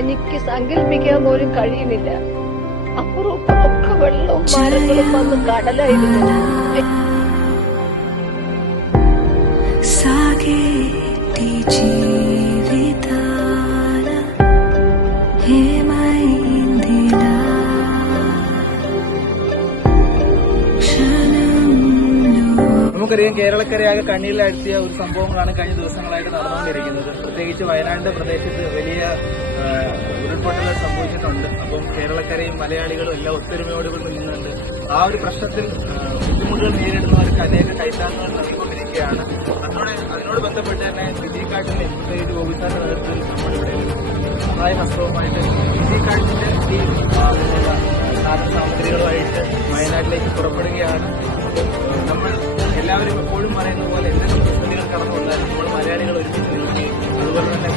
എനിക്ക് സങ്കല്പിക്കാൻ പോലും കഴിയുന്നില്ല. അപ്പുറം ഇപ്പുറമൊക്കെ വെള്ളവും മരങ്ങളും വന്ന് കടലായിരുന്നു. നമുക്കറിയാം, കേരളക്കരയാകെ കണ്ണീരിലഴ്ത്തിയ ഒരു സംഭവങ്ങളാണ് കഴിഞ്ഞ ദിവസങ്ങളായിട്ട് നടന്നുകൊണ്ടിരിക്കുന്നത്. പ്രത്യേകിച്ച് വയനാട് പ്രദേശത്ത് വലിയ ഉരുൾപൊട്ടൽ സംഭവിച്ചിട്ടുണ്ട്. അപ്പം കേരളക്കരയും മലയാളികളും എല്ലാം ഒത്തൊരുമയോടുകൂടി നിന്നുണ്ട്. ആ ഒരു പ്രശ്നത്തിൽ ബുദ്ധിമുട്ടുകൾ നേരിടുന്നവർക്ക് അനേക കൈത്താങ്ങുകൾ നൽകിക്കൊണ്ടിരിക്കുകയാണ്. അതിനോട് ബന്ധപ്പെട്ട് തന്നെ വിജയക്കാട്ടിലെ പ്രത്യേകിച്ച് ഗോപിസാറിന്റെ നേതൃത്വത്തിൽ നമ്മളിവിടെ സഹായ ഹസ്തവുമായിട്ട് വിജയക്കാട്ടിന്റെ ടീം സാധന സാമഗ്രികളുമായിട്ട് വയനാട്ടിലേക്ക് പുറപ്പെടുകയാണ്. നമ്മൾ എല്ലാവരും എപ്പോഴും പറയുന്ന പോലെ എന്തെങ്കിലും പ്രതിസന്ധികൾ കടന്നു വന്നാൽ നമ്മൾ മലയാളികൾ ഒരുമിച്ച് നിൽക്കുകയും അതുപോലെ തന്നെ